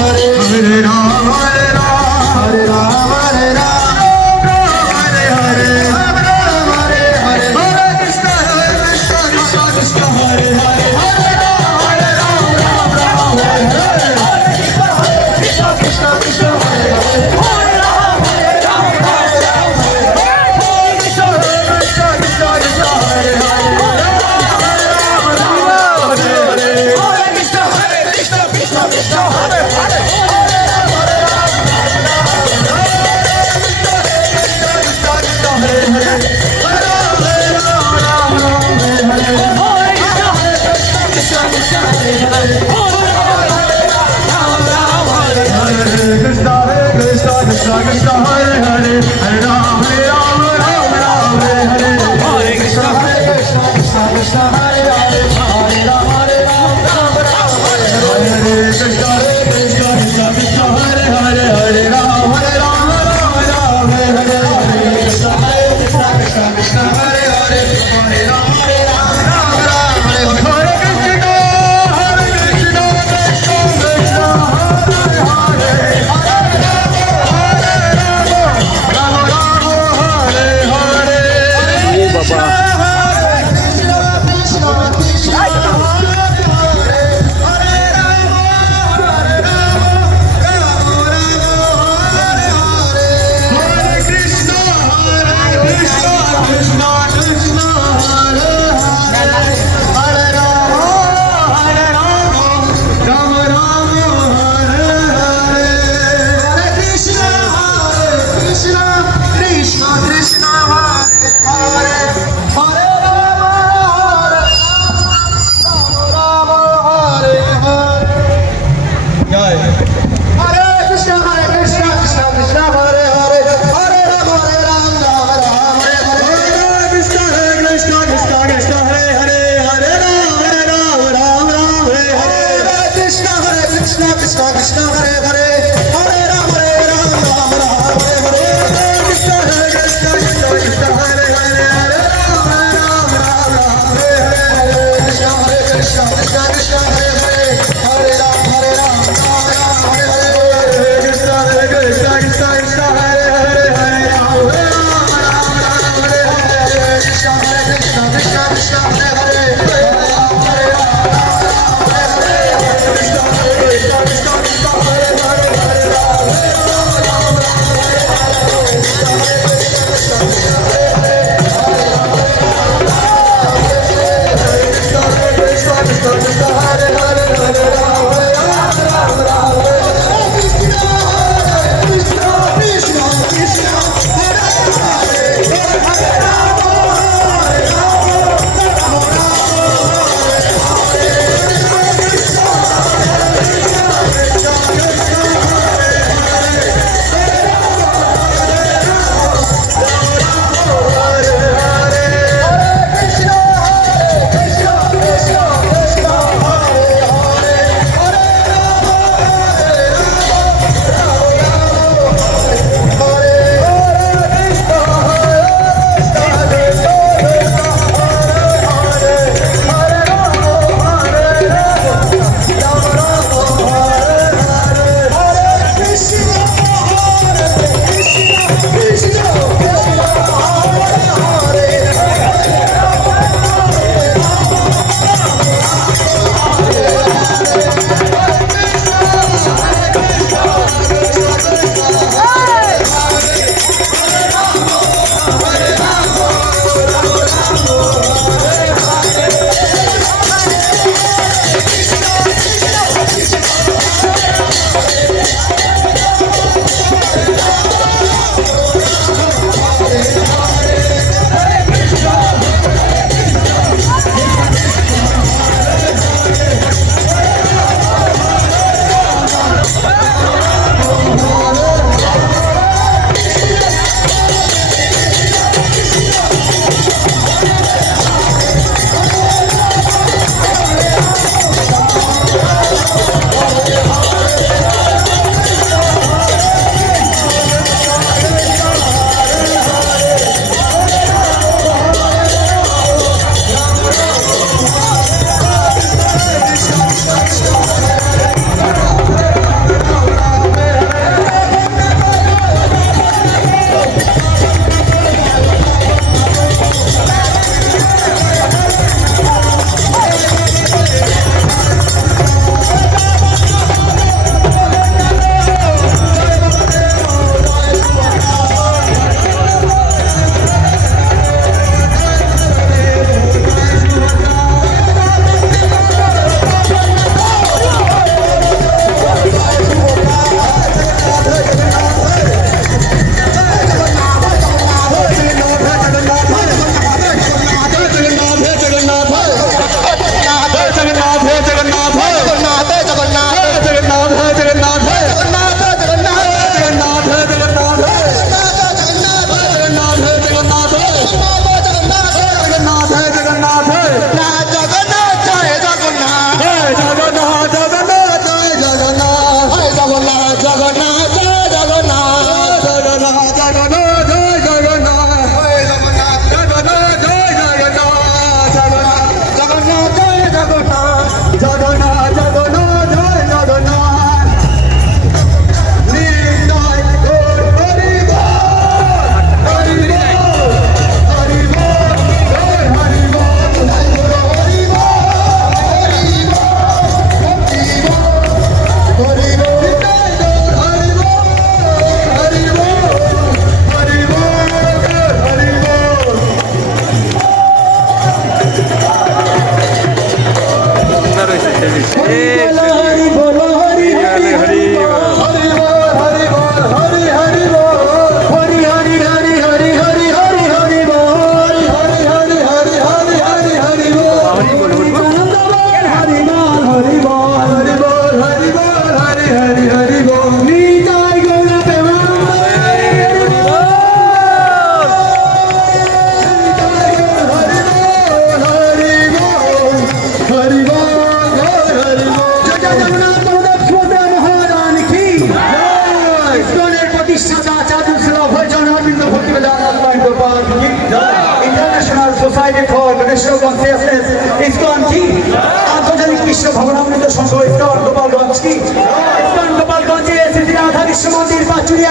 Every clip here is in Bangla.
Hare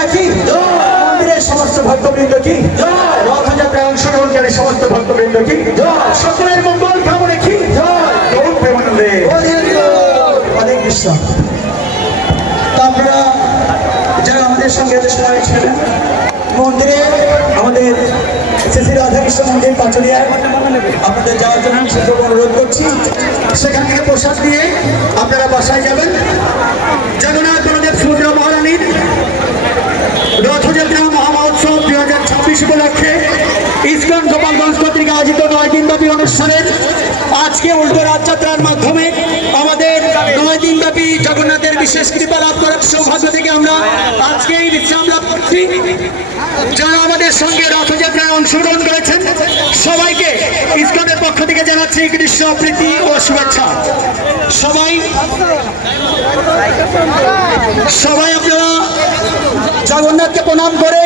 মাইয়া কি মন্দিরের সমস্ত ভক্তবৃন্দ কি রথযাত্রায় অংশগ্রহণকারী সমস্ত ভক্তবৃন্দ কি সকলের মঙ্গল কামনা কি গৌর প্রেমানন্দে অনেক বিশ্বাস। তা আপনারা যারা আমাদের সঙ্গে সময় ছিলেন মন্দিরে, আমাদের শ্রী রাধাকৃষ্ণ মন্দির পাচুরিয়ায় আপনাদের যাওয়ার জন্য সুযোগ অনুরোধ করছি। সেখান থেকে প্রসাদ দিয়ে আপনারা বাসায় যাবেন। জগন্নাথ বলদেব সুভদ্রা মহারানীর রথযাত্রা মহামহোৎসব 2026 উপলক্ষে ইসকন গোপালগঞ্জ কর্তৃক আয়োজিত 9 দিনব্যাপী অনুষ্ঠানের আজকে উল্টো রথযাত্রার মাধ্যমে আমাদের 9 দিনব্যাপী জগন্নাথের বিশেষ কৃপা লাভ করার সৌভাগ্য থেকে আমরা আজকে এই বিশ্রাম লাভ করছি। যারা আমাদের সঙ্গে রথযাত্রায় অংশগ্রহণ করেছেন সবাইকে ইসকনের পক্ষ থেকে জানাচ্ছি কৃষ্ণ প্রীতি ও শুভেচ্ছা। সবাই আপনারা জগন্নাথকে প্রণাম করে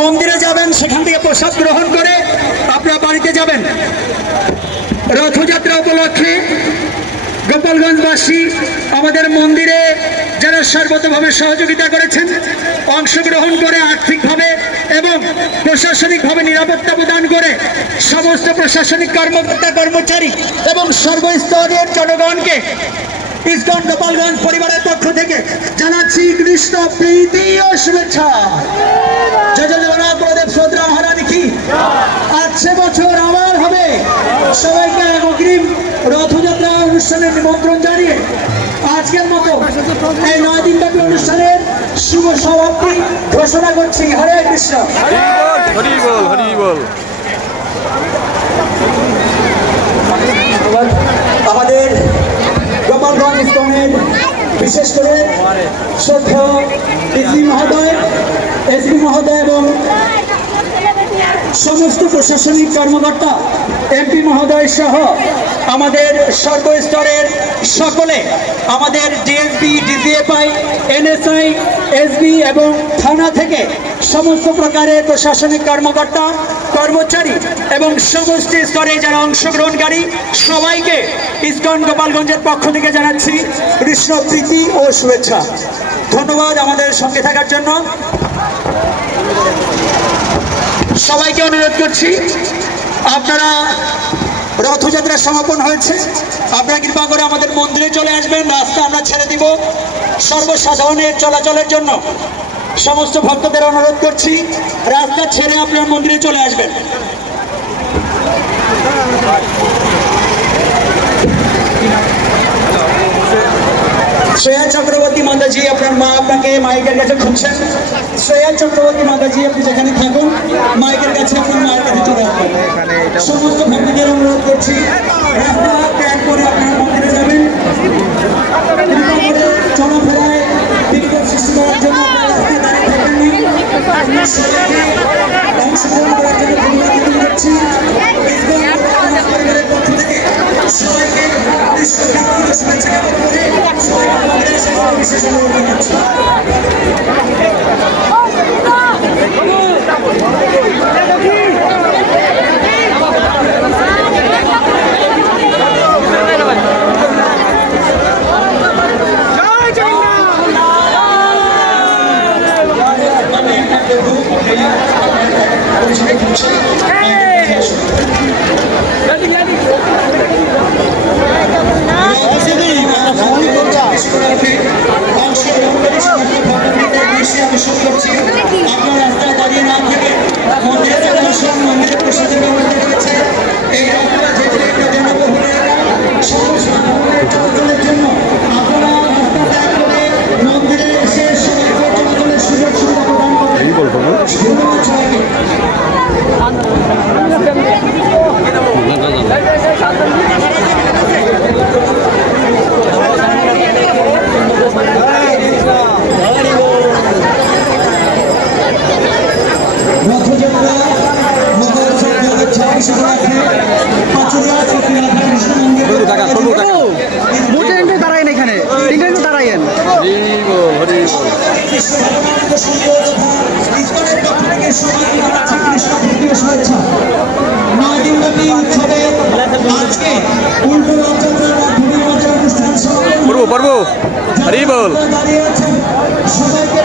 মন্দিরে যাবেন, সেখান থেকে প্রসাদ গ্রহণ করে আপনারা বাড়িতে যাবেন। রথযাত্রা উপলক্ষে গোপালগঞ্জবাসী আমাদের মন্দিরে যারা সর্বতভাবে সহযোগিতা করেছেন, অংশগ্রহণ করে আর্থিকভাবে এবং প্রশাসনিকভাবে নিরাপত্তা প্রদান করে সমস্ত প্রশাসনিক কর্মকর্তা কর্মচারী এবং সর্বস্তরের জনগণকে ইসকন গোপালগঞ্জ পরিবারের পক্ষ থেকে জানাচ্ছি কৃষ্ণ প্রীতি ও শুভেচ্ছা। জয় জয় জগন্নাথ বলদেব সুভদ্রা মহারানী কি। আসছে বছর আবার হবে। সবাইকে অগ্রিম রথযাত্রা অনুষ্ঠানের নিমন্ত্রণ জানিয়ে আজকের মতো এই 9 দিনব্যাপী অনুষ্ঠানের শুভ সমাপ্তি ঘোষণা করছি। হরে কৃষ্ণ। হরি বল, হরি বল। আমাদের গোপালগঞ্জ ইসকনের বিশেষ করে শ্রদ্ধেয় এসপি মহোদয় এবং সমস্ত প্রশাসনিক কর্মকর্তা এমপি মহোদয় সহ আমাদের সর্বস্তরের সকলে, আমাদের ডিএসপি, ডিজিএফআই, এনএসআই, এসবি এবং থানা থেকে সমস্ত প্রকারের প্রশাসনিক কর্মকর্তা কর্মচারী এবং সমস্ত স্তরে যারা অংশগ্রহণকারী সবাইকে ইসকন গোপালগঞ্জের পক্ষ থেকে জানাচ্ছি কৃষ্ণ প্রীতি ও শুভেচ্ছা। ধন্যবাদ আমাদের সঙ্গে থাকার জন্য। সবাইকে অনুরোধ করছি, আপনারা রথযাত্রার সমাপন হয়েছে, আপনারা কৃপা করে আমাদের মন্দিরে চলে আসবেন। রাস্তা আমরা ছেড়ে দিব সর্বসাধারণের চলাচলের জন্য। সমস্ত ভক্তদের অনুরোধ করছি রাস্তা ছেড়ে আপনার মন্দিরে চলে আসবেন। শ্রেয়া চক্রবর্তী মাতাজি, আপনার মা আপনাকে মাইকের কাছে খুঁজছেন। শ্রেয়া চক্রবর্তী মাতাজি, আপনি যেখানে থাকুন মাইকের কাছে আপনার মায়ের কাছে চলে আসবেন। সমস্ত ভক্তদের অনুরোধ করছি রাস্তা ত্যাগ করে আপনারা মন্দিরে যাবেন। চলাফেরায় বিক্ষোভ সৃষ্টি করার জন্য রাস্তায় দাঁড়িয়ে থাকেননি। অংশগ্রহণ করার জন্য ধন্যবাদ করছি। পরিবারের পক্ষ থেকে সবাইকে শুভেচ্ছা জ্ঞাপন করে বিশেষ অনুরোধ করছি। আপনার রাস্তায় দাঁড়িয়ে না থেকে মন্দিরে চলে আসুন। মন্দিরে প্রসাদের ব্যবস্থা করেছে এই রাস্তা যেতে একটা জনবহুল চলাচলের জন্য আপনারা রাস্তা ত্যাগ করে মন্দিরে এসে চলাচলের সুযোগ সুবিধা প্রদান করবেন। ধন্যবাদ সবাইকে। রথযাত্রা মহোৎসব 2026 উপলক্ষে পাচুরিয়া শ্রী রাধাকৃষ্ণ মন্দির দাঁড়ায়েন, এখানে দাঁড়ায়েন। শুভেচ্ছা। 9 দিনব্যাপী উৎসবে আজকে উল্টো রথযাত্রার মাধ্যমে আমাদের অনুষ্ঠান সমাপন। হরি বল। দাঁড়িয়ে আছেন সবাইকে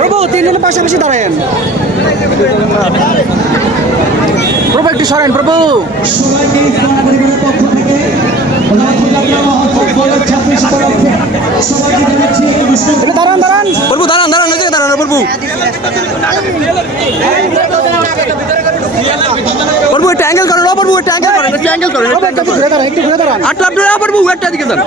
প্রভু তিনজনের পাশাপাশি দাঁড়ায়েন। প্রভু একটু সরেন প্রভু। সবাইকে ইসলাম পরিবারের পক্ষ থেকে রথযাত্রা মহোৎসব 2026 উপলক্ষে সবাইকে জানাচ্ছি একটু দাঁড়ান দাঁড়ান। প্রভু দাঁড়ান দাঁড়ান ওই জায়গায় দাঁড়ান প্রভু প্রভু একটা অ্যাঙ্গেল করেন ও প্রভু একটা অ্যাঙ্গেল করেন একটা অ্যাঙ্গেল করেন প্রভু একটু ঘুরে দাঁড়ান, একটু ঘুরে দাঁড়ান। আটটা আপনি প্রভু একটা দিকে যান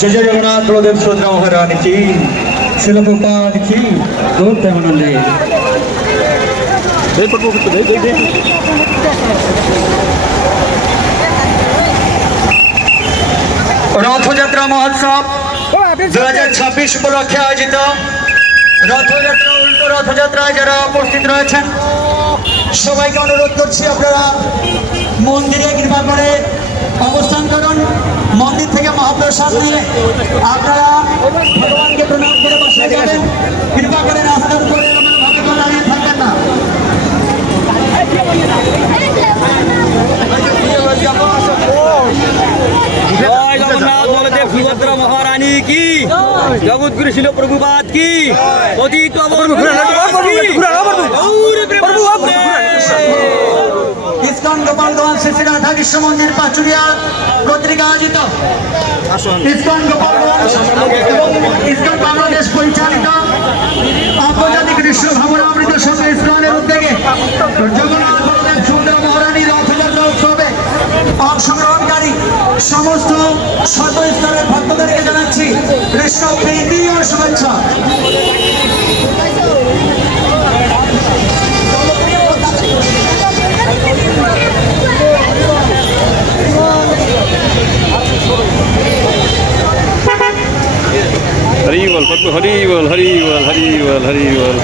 जय जय जगन्नाथ बलदेव सुभद्रा महारानी की शिल गोपाल की गौर प्रेमानंदे এই প্রভু একটু দে দে रथयात्रा महोत्सव 2026 উপলক্ষে আয়োজিত রথযাত্রা উল্টো রথযাত্রায় যারা উপস্থিত রয়েছেন সবাইকে অনুরোধ করছি আপনারা মন্দিরে কৃপা করে অবস্থান করুন। মন্দির থেকে মহাপ্রসাদ নিয়ে আপনারা ভগবানকে প্রণাম করে বসে যাবেন। কৃপা করে রাস্তার উপরে ভগবান দাঁড়িয়ে থাকবেন না। জয় জগন্নাথ বলদেব সুভদ্রা মহারানী কি জগৎগুরু শিল প্রভুপাদ কি পতিত ইসকন গোপালগঞ্জ শ্রী রাধা কৃষ্ণ মন্দির পাচুরিয়া পত্রিকা আয়োজিত ইসকন গোপালগঞ্জ ইসকন বাংলাদেশ পরিচালিত আন্তর্জাতিক কৃষ্ণ ভাবনামৃত সঙ্গে ইসকনের উদ্যোগে জগন্নাথ বলদেব সুভদ্রা মহারানী রথযাত্রা উৎসবে অংশগ্রহণকারী সমস্ত সর্বস্তরের ভক্তদেরকে জানাচ্ছি কৃষ্ণ প্রীতি ও শুভেচ্ছা। হরি বল প্রভু হরি বল হরি বল হরি বল হরি বল